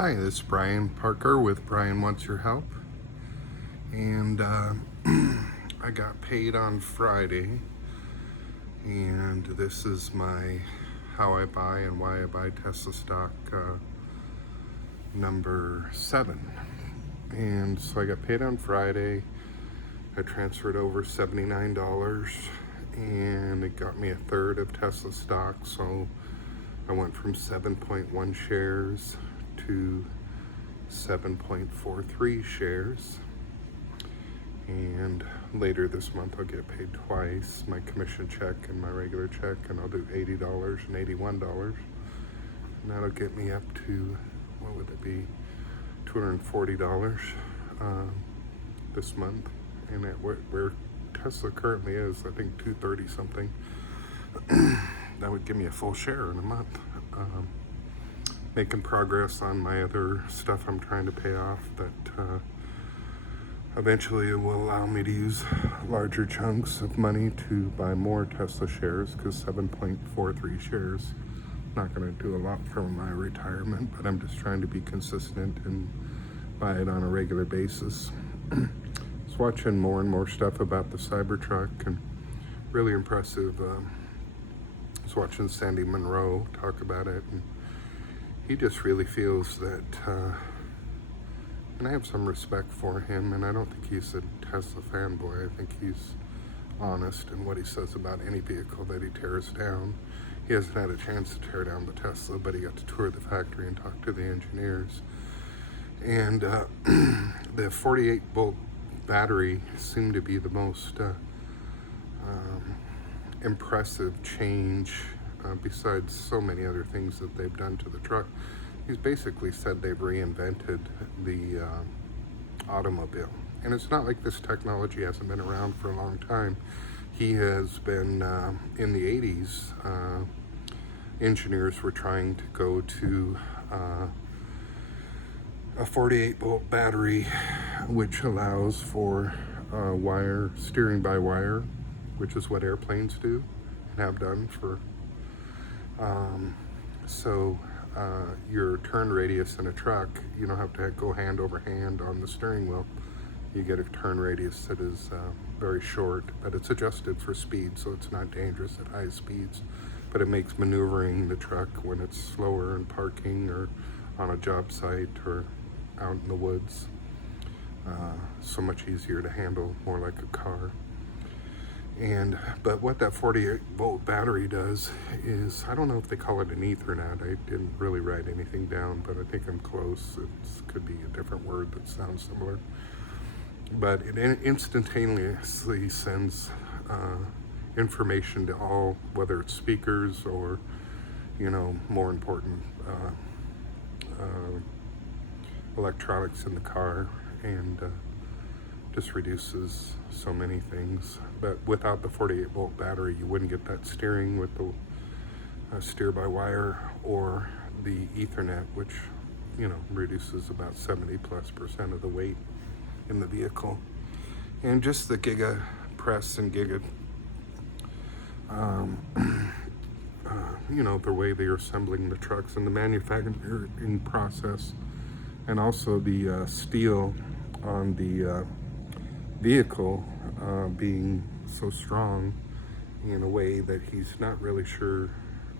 Hi, this is Brian Parker with Brian Wants Your Help. And I got paid on Friday. And this is my how I buy and why I buy Tesla stock number 7. And so I got paid on Friday. I transferred over $79 and it got me a third of Tesla stock. So I went from 7.1 shares to 7.43 shares, and later this month I'll get paid twice, my commission check and my regular check, and I'll do $80 and $81, and that'll get me up to, what would it be, $240 this month. And at where Tesla currently is, I think 230 something. That would give me a full share in a month. Making progress on my other stuff I'm trying to pay off that eventually will allow me to use larger chunks of money to buy more Tesla shares, because 7.43 shares not going to do a lot for my retirement, but I'm just trying to be consistent and buy it on a regular basis. I was watching more and more stuff about the Cybertruck, and really impressive. I was watching Sandy Monroe talk about it, and he just really feels that, and I have some respect for him, and I don't think he's a Tesla fanboy. I think he's honest in what he says about any vehicle that he tears down. He hasn't had a chance to tear down the Tesla, but he got to tour the factory and talk to the engineers. And the 48 volt battery seemed to be the most impressive change, besides so many other things that they've done to the truck. He's basically said they've reinvented the automobile. And it's not like this technology hasn't been around for a long time. He has been, in the 80s, engineers were trying to go to a 48 volt battery, which allows for wire steering by wire, which is what airplanes do and have done for your turn radius in a truck, you don't have to go hand over hand on the steering wheel. You get a turn radius that is very short, but it's adjusted for speed, so it's not dangerous at high speeds, but it makes maneuvering the truck when it's slower and parking or on a job site or out in the woods so much easier to handle, more like a car. But what that 48 volt battery does is, I don't know if they call it an Ethernet. I didn't really write anything down, but I think I'm close. It could be a different word that sounds similar. But it instantaneously sends information to all, whether it's speakers or, more important, electronics in the car, and just reduces so many things. But without the 48 volt battery, you wouldn't get that steering with the steer by wire, or the Ethernet, which reduces about 70+% of the weight in the vehicle. And just the Giga press and Giga the way they're assembling the trucks and the manufacturing process, and also the steel on the vehicle being so strong in a way that he's not really sure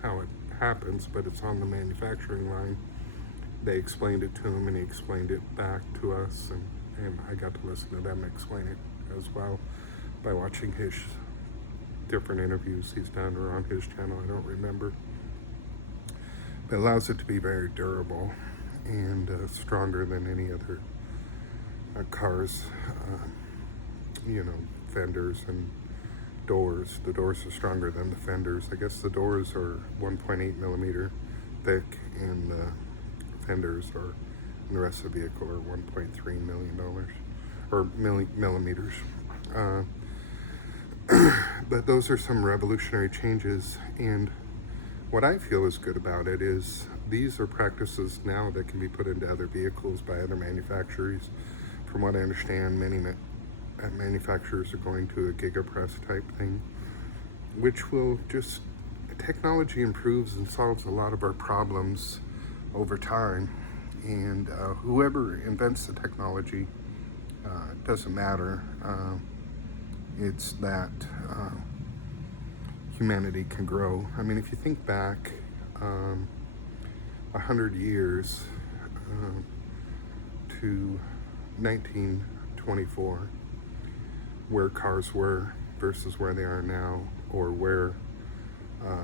how it happens, but it's on the manufacturing line. They explained it to him, and he explained it back to us, and I got to listen to them explain it as well by watching his different interviews he's done, or on his channel, I don't remember. But it allows it to be very durable and stronger than any other cars, fenders and doors. The doors are stronger than the fenders. I guess the doors are 1.8 millimeter thick, and the fenders are, and the rest of the vehicle are $1.3 million or millimeters. But those are some revolutionary changes, and what I feel is good about it is these are practices now that can be put into other vehicles by other manufacturers. From what I understand, many manufacturers are going to a gigapress type thing, which will just, technology improves and solves a lot of our problems over time. And whoever invents the technology, doesn't matter. It's that humanity can grow. I mean, if you think back 100 years to 1924, where cars were versus where they are now, or where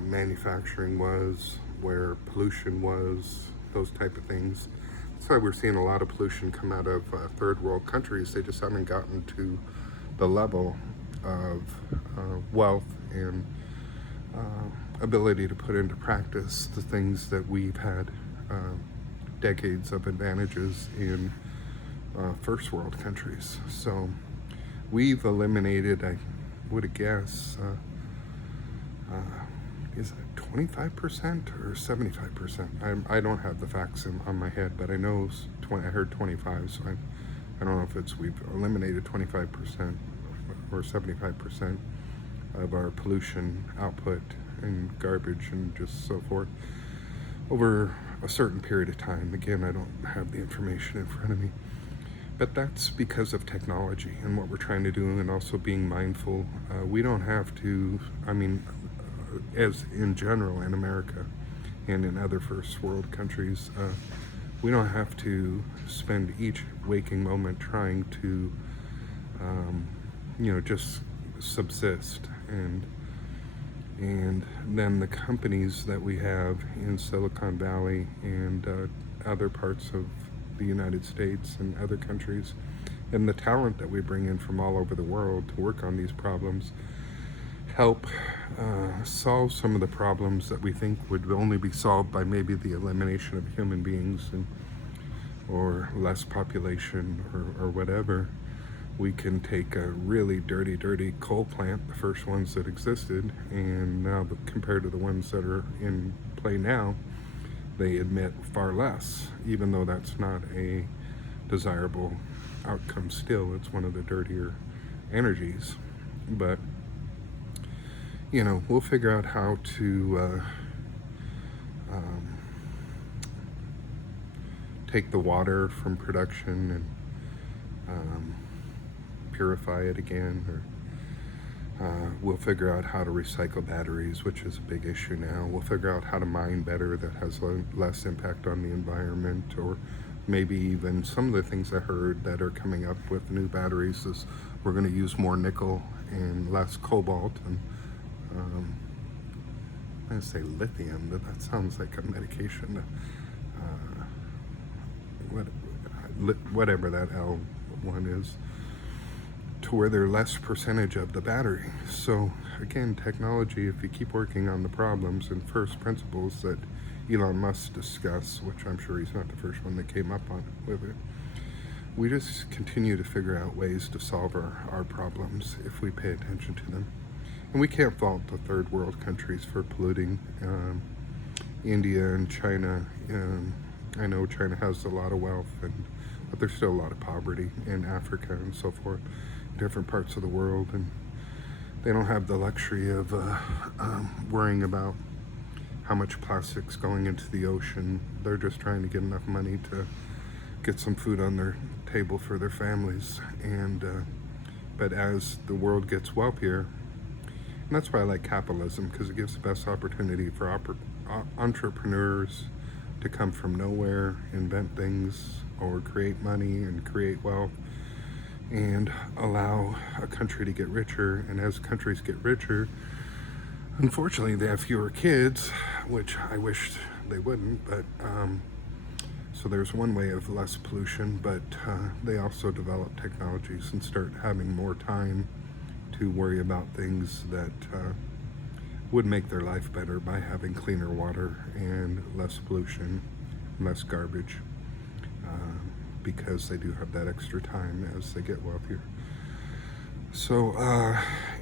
manufacturing was, where pollution was, those type of things. That's why we're seeing a lot of pollution come out of third world countries. They just haven't gotten to the level of wealth and ability to put into practice the things that we've had decades of advantages in first world countries. So we've eliminated, I would guess, is it 25% or 75%? I don't have the facts on my head, but I know I heard 25, so I don't know if we've eliminated 25% or 75% of our pollution output and garbage and just so forth over a certain period of time. Again, I don't have the information in front of me, but that's because of technology and what we're trying to do, and also being mindful. We don't have to, as in general in America and in other first world countries, we don't have to spend each waking moment trying to just subsist. And then the companies that we have in Silicon Valley and other parts of the United States and other countries, and the talent that we bring in from all over the world to work on these problems, help solve some of the problems that we think would only be solved by maybe the elimination of human beings or less population or whatever. We can take a really dirty coal plant, the first ones that existed, and now compared to the ones that are in play now, they emit far less, even though that's not a desirable outcome still. It's one of the dirtier energies. But we'll figure out how to take the water from production and purify it again, or we'll figure out how to recycle batteries, which is a big issue now. We'll figure out how to mine better that has less impact on the environment, or maybe even some of the things I heard that are coming up with new batteries is we're going to use more nickel and less cobalt, and I'm going to say lithium, but that sounds like a medication. Whatever that L1 is, to where they're less percentage of the battery. So again, technology, if you keep working on the problems and first principles that Elon Musk discussed, which I'm sure he's not the first one that came up with it, we just continue to figure out ways to solve our problems if we pay attention to them. And we can't fault the third world countries for polluting. India and China, I know China has a lot of wealth, but there's still a lot of poverty in Africa and so forth, different parts of the world, and they don't have the luxury of worrying about how much plastic's going into the ocean. They're just trying to get enough money to get some food on their table for their families. And but as the world gets wealthier, and that's why I like capitalism, because it gives the best opportunity for entrepreneurs to come from nowhere, invent things, or create money and create wealth, and allow a country to get richer. And as countries get richer, unfortunately, they have fewer kids, which I wish they wouldn't, but so there's one way of less pollution, but they also develop technologies and start having more time to worry about things that would make their life better by having cleaner water and less pollution, less garbage, because they do have that extra time as they get wealthier. So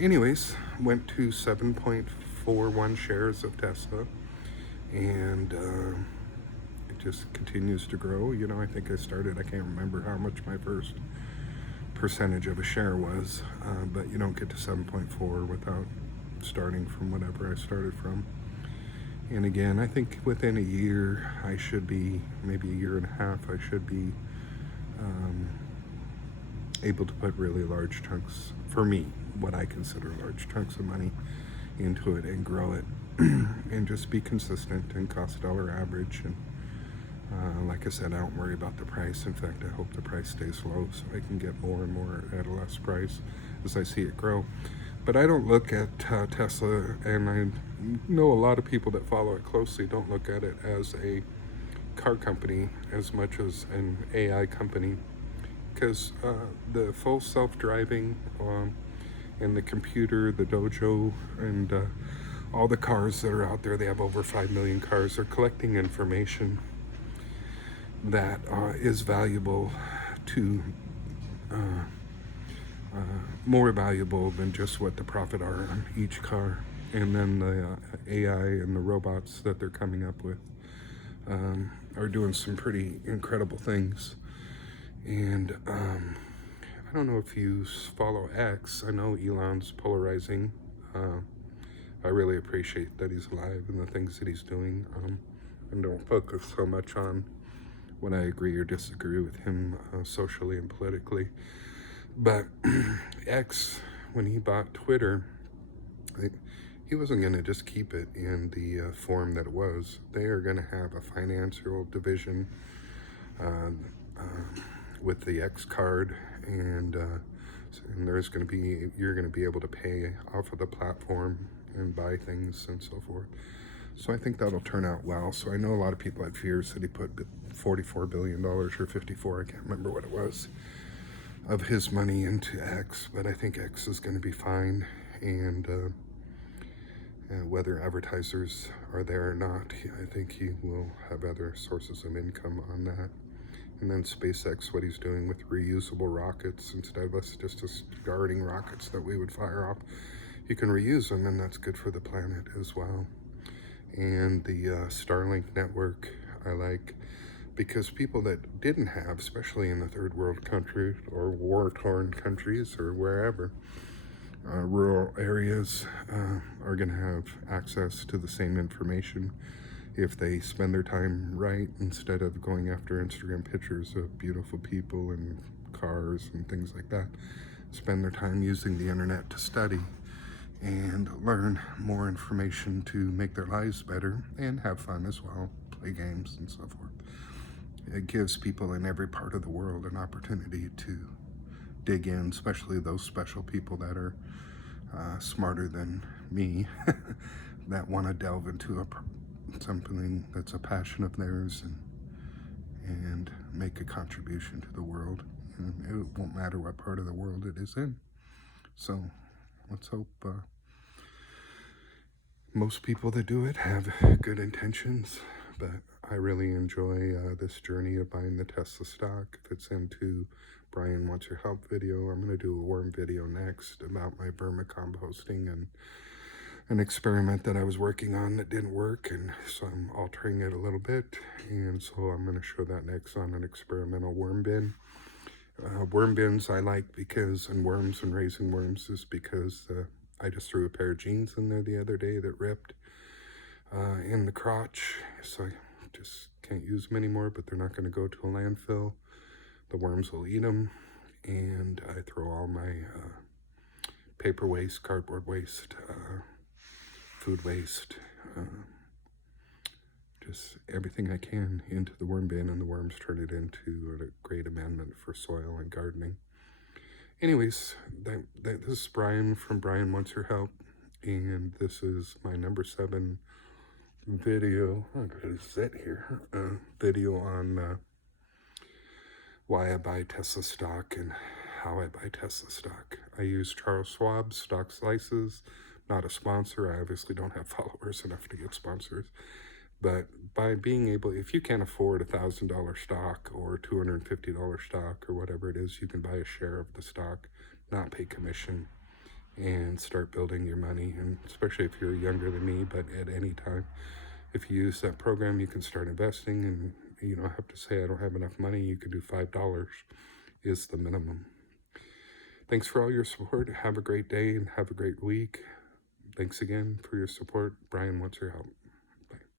anyways, went to 7.41 shares of Tesla, and it just continues to grow. I think I can't remember how much my first percentage of a share was, but you don't get to 7.4 without starting from whatever I started from. And again, I think within a year, I should be, maybe a year and a half, I should be able to put really large chunks, for me, what I consider large chunks of money into it and grow it and just be consistent and cost dollar average. And like I said, I don't worry about the price. In fact, I hope the price stays low so I can get more and more at a less price as I see it grow. But I don't look at Tesla, and I know a lot of people that follow it closely don't look at it as a car company as much as an AI company, because the full self-driving and the computer, the dojo, and all the cars that are out there, they have over 5 million cars, they're collecting information that is valuable to more valuable than just what the profit are on each car. And then the AI and the robots that they're coming up with are doing some pretty incredible things. And I don't know if you follow X. I know Elon's polarizing. I really appreciate that he's alive and the things that he's doing. And don't focus so much on when I agree or disagree with him socially and politically. But X, when he bought Twitter, he wasn't going to just keep it in the form that it was. They are going to have a financial division with the X card, and there's going to be, you're going to be able to pay off of the platform and buy things and so forth. So I think that'll turn out well. So I know a lot of people had fears that he put $44 billion or 54, I can't remember what it was, of his money into X, but I think X is going to be fine. And whether advertisers are there or not, I think he will have other sources of income on that. And then SpaceX, what he's doing with reusable rockets, instead of us just discarding rockets that we would fire off, you can reuse them, and that's good for the planet as well. And the Starlink network I like, because people that didn't have, especially in the third world country or war-torn countries or wherever, rural areas are going to have access to the same information if they spend their time right, instead of going after Instagram pictures of beautiful people and cars and things like that. Spend their time using the internet to study and learn more information to make their lives better and have fun as well, play games and so forth. It gives people in every part of the world an opportunity to dig in, especially those special people that are smarter than me, that want to delve into something that's a passion of theirs and make a contribution to the world. And it won't matter what part of the world it is in. So let's hope most people that do it have good intentions. But I really enjoy this journey of buying the Tesla stock. If it's into Brian Wants Your Help video, I'm going to do a worm video next about my vermicomposting and an experiment that I was working on that didn't work, and so I'm altering it a little bit, and so I'm going to show that next on an experimental worm bin. Worm bins I like because, and worms and raising worms, is because I just threw a pair of jeans in there the other day that ripped in the crotch, so I just can't use them anymore, but they're not going to go to a landfill. The worms will eat them, and I throw all my paper waste, cardboard waste, food waste, just everything I can into the worm bin, and the worms turn it into a great amendment for soil and gardening. Anyways, this is Brian from Brian Wants Your Help, and this is my number 7 video. I'm going to sit here. Video on why I buy Tesla stock and how I buy Tesla stock. I use Charles Schwab stock slices. Not a sponsor. I obviously don't have followers enough to get sponsors. But by being able, if you can't afford $1,000 stock or $250 stock or whatever it is, you can buy a share of the stock, not pay commission, and start building your money. And especially if you're younger than me, but at any time, if you use that program, you can start investing, and you don't have to say, I don't have enough money. You can do $5 is the minimum. Thanks for all your support. Have a great day and have a great week. Thanks again for your support. Brian Wants Your Help.